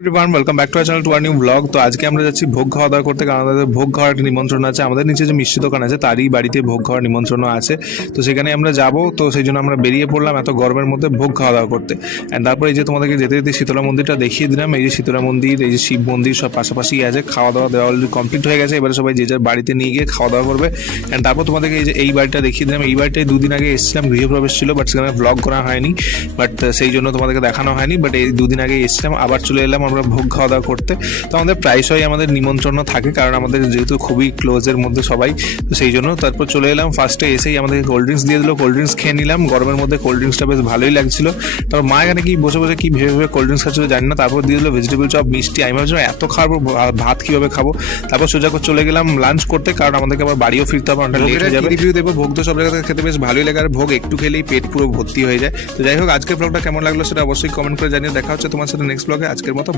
Everyone welcome back to our channel to our new blog. তো আজকে আমরা যাচ্ছি ভোগ খাওয়া দাওয়া করতে, কারণ আমাদের ভোগ খাওয়ার একটা নিমন্ত্রণ আছে। আমাদের নিচে যে মিষ্টি দোকান আছে তারই বাড়িতে ভোগ খাওয়ার নিমন্ত্রণ আছে, তো সেখানে আমরা যাব। তো সেই জন্য আমরা বেরিয়ে পড়লাম এত গরমের মধ্যে ভোগ খাওয়া দাওয়া করতে। অ্যান্ড তারপর এই যে তোমাদেরকে যেতে যেতে শীতলা মন্দিরটা দেখিয়ে দিলাম। এই যে শীতলা মন্দির, এই যে শিব মন্দির সব পাশাপাশি আছে। খাওয়া দাওয়া দেওয়া অলরেডি কমপ্লিট হয়ে গেছে, এবারে সবাই যে যার বাড়িতে নিয়ে গিয়ে খাওয়া দাওয়া করবে। অ্যান্ড তারপর তোমাদেরকে এই যে এই বাড়িটা দেখিয়ে দিলাম। এই বাড়িটায় দুদিন আগে এসেছিলাম, গৃহপ্রবেশ ছিল, বাট সেখানে ব্লগ করা হয়নি, বাট সেই জন্য তোমাদেরকে দেখানো হয়নি। বাট এই দুদিন আগে এসেছিলাম, আবার চলে এলাম আমরা ভোগ খাওয়া দাওয়া করতে। তো আমাদের প্রায়শই আমাদের নিমন্ত্রণ থাকে, কারণ আমাদের যেহেতু খুবই ক্লোজের মধ্যে সবাই, তো সেই জন্য তারপর চলে এলাম। ফার্স্টে এসেই আমাদের কোল্ড ড্রিঙ্কস দিয়ে দিল, কোল্ড ড্রিঙ্কস খেয়ে নিলাম। গরমের মধ্যে কোল্ড ড্রিঙ্কসটা বেশ ভালোই লাগছিল। তারপর মা এখানে কি বসে বসে কি ভেবে ভেবে কোল্ড ড্রিঙ্কস খাচ্ছিল জানি না। তারপর দিয়ে দিল ভেজিটেবল চপ, মিষ্টি। আমি ভাবছিলাম এত খাবো, ভাত কীভাবে খাবো। তারপর সোজা করে চলে গেলাম লাঞ্চ করতে, কারণ আমাদেরকে আবার বাড়িও ফিরতে হবে, অনেকটা লেট হয়ে যাবে। রিভিউ দেবো। ভোগ তো সব জায়গাতে খেতে বেশ ভালোই লাগে, আর ভোগ একটু খেলেই পেট পুরো ভর্তি হয়ে যায়। তো যাই হোক, আজকের ব্লগটা কেমন লাগলো সেটা অবশ্যই কমেন্ট করে জানিয়ে। দেখা হচ্ছে তোমার সাথে নেক্সট ব্লগে। আজকের মতো